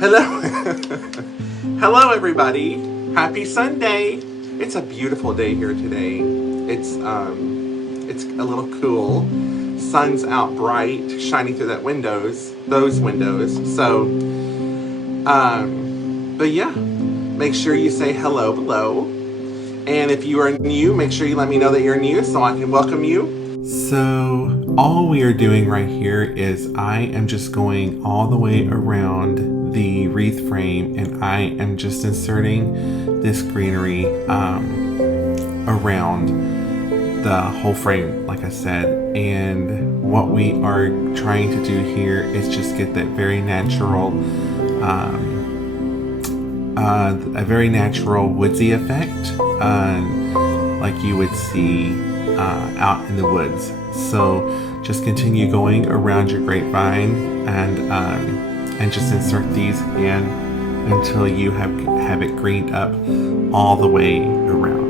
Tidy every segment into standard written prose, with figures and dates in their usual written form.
Hello. Hello, everybody. Happy Sunday. It's a beautiful day here today. It's a little cool. Sun's out bright, shining through those windows. So, but yeah, make sure you say hello below. And if you are new, make sure you let me know that you're new so I can welcome you. So all we are doing right here is I am just going all the way around the wreath frame, and I am just inserting this greenery around the whole frame, like I said. And what we are trying to do here is just get that very natural a very natural woodsy effect, like you would see out in the woods. So just continue going around your grapevine and just insert these in until you have it greened up all the way around.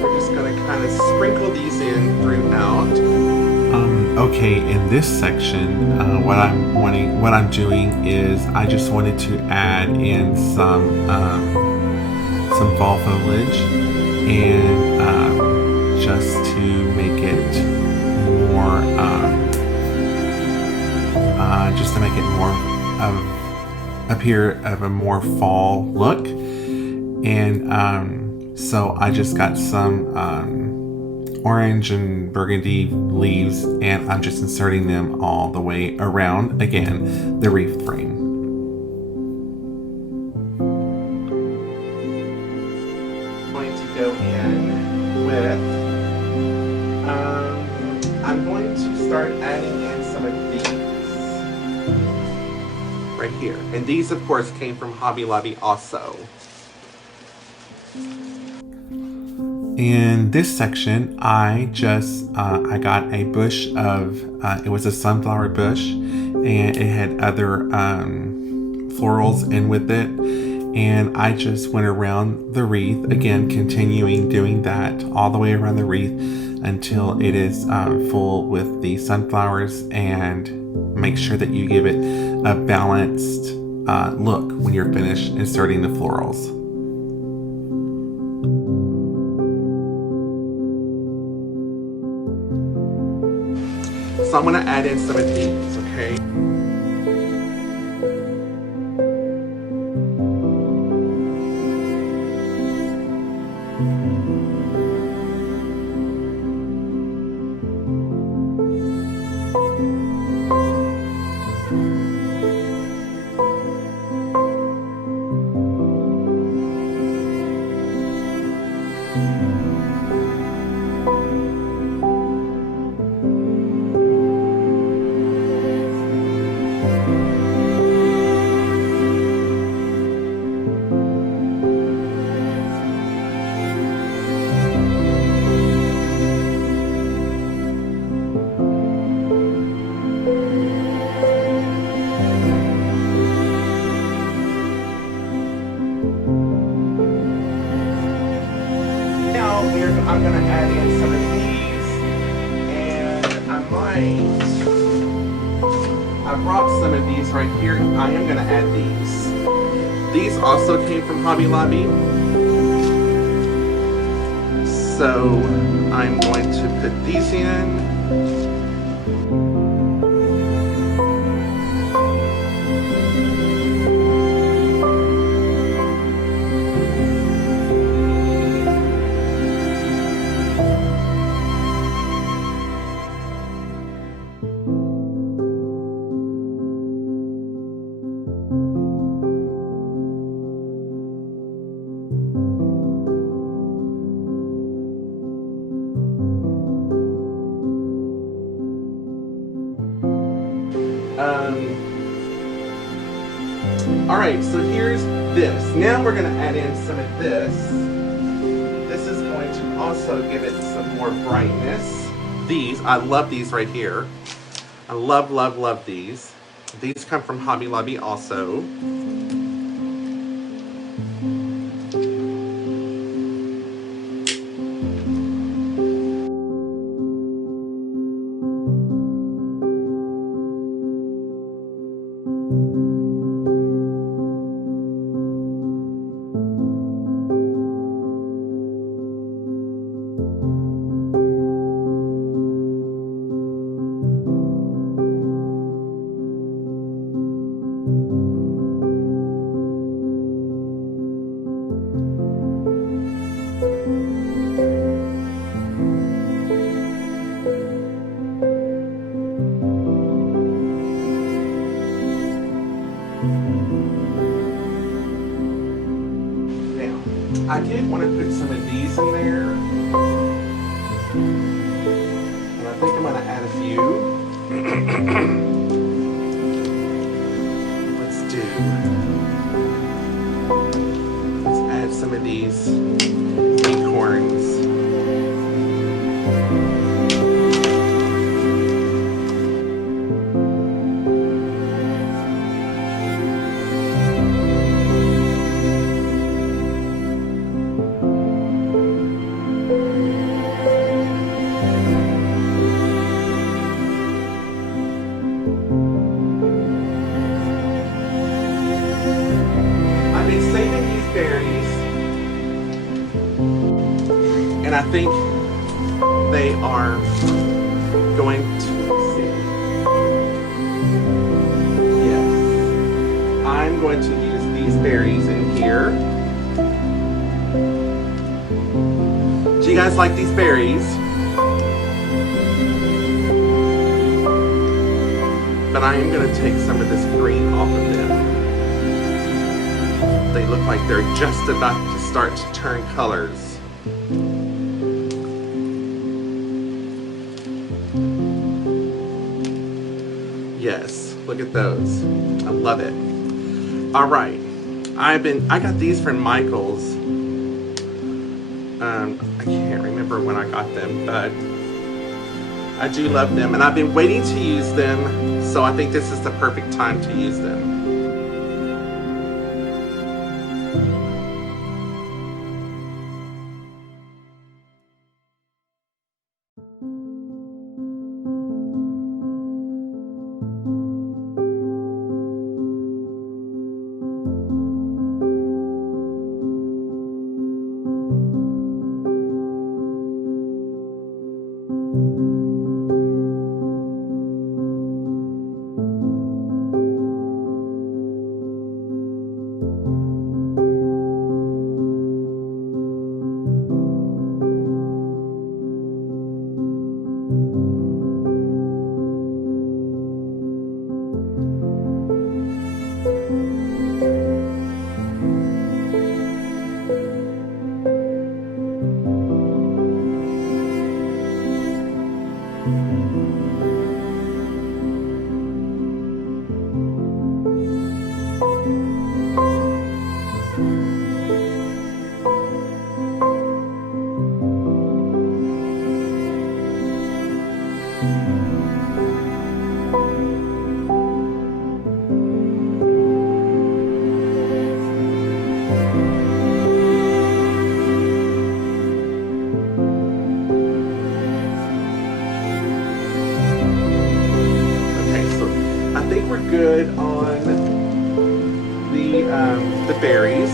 We're just going to kind of sprinkle these in throughout. Okay, in this section, what I'm doing is I just wanted to add in some fall foliage, and just to make it more, appear of a more fall look. And so I just got some orange and burgundy leaves, and I'm just inserting them all the way around, again, the wreath frame. I'm going to go in with, I'm going to start adding in some of these right here. And these, of course, came from Hobby Lobby also. In this section, I got a bush of, it was a sunflower bush, and it had other florals in with it. And I just went around the wreath, again, continuing doing that all the way around the wreath until it is full with the sunflowers, and make sure that you give it a balanced look when you're finished inserting the florals. So I'm going to add in some of these, okay? I'm going to add in some of these, and I brought some of these right here. I am going to add these. These also came from Hobby Lobby. So I'm going to put these in. Alright, so here's this. Now we're going to add in some of this. This is going to also give it some more brightness. These, I love these right here. I love, love, love these. These come from Hobby Lobby also. I did want to put some of these in there, and I think I'm going to add a few. Let's add some of these acorns. And I think they are going to, let's see. Yes. I'm going to use these berries in here. Do you guys like these berries? But I am going to take some of this green off of them. They look like they're just about to start to turn colors. Yes, look at those. I love it. All right, I got these from Michael's. I can't remember when I got them, but I do love them, and I've been waiting to use them, so I think this is the perfect time to use them. Good on the berries.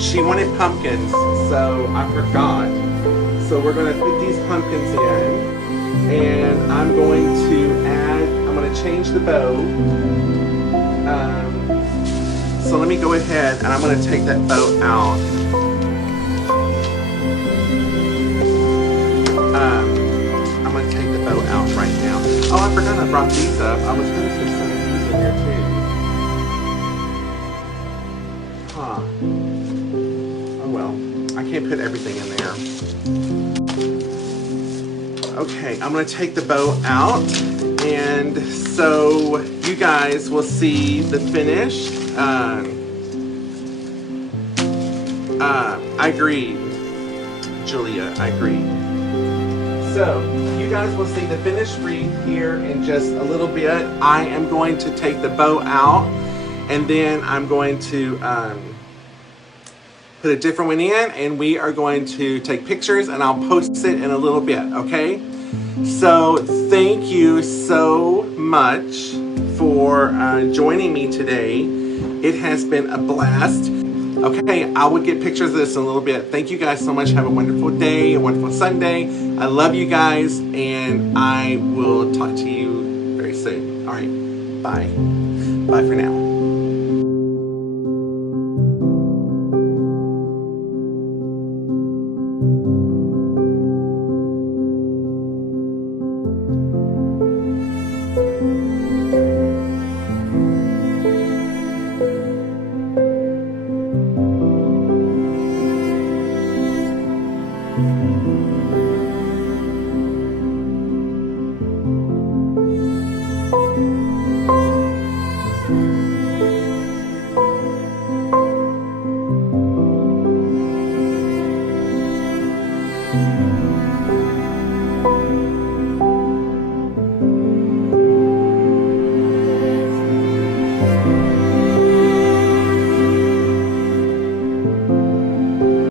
She wanted pumpkins, so I forgot. So we're going to put these pumpkins in, and I'm going to change the bow. So let me go ahead and I'm going to take that bow out. I'm going to take the bow out right now. Oh, I forgot I brought these up. I was going to put some of these in here too. Huh. can't put everything in there. Okay, I'm gonna take the bow out, and so you guys will see the finished. I agree, Julia, I agree. So you guys will see the finished wreath here in just a little bit. I am going to take the bow out, and then I'm going to put a different one in, and we are going to take pictures, and I'll post it in a little bit, okay? So thank you so much for joining me today. It has been a blast. Okay, I will get pictures of this in a little bit. Thank you guys so much. Have a wonderful day, a wonderful Sunday. I love you guys, and I will talk to you very soon. All right, bye. Bye for now.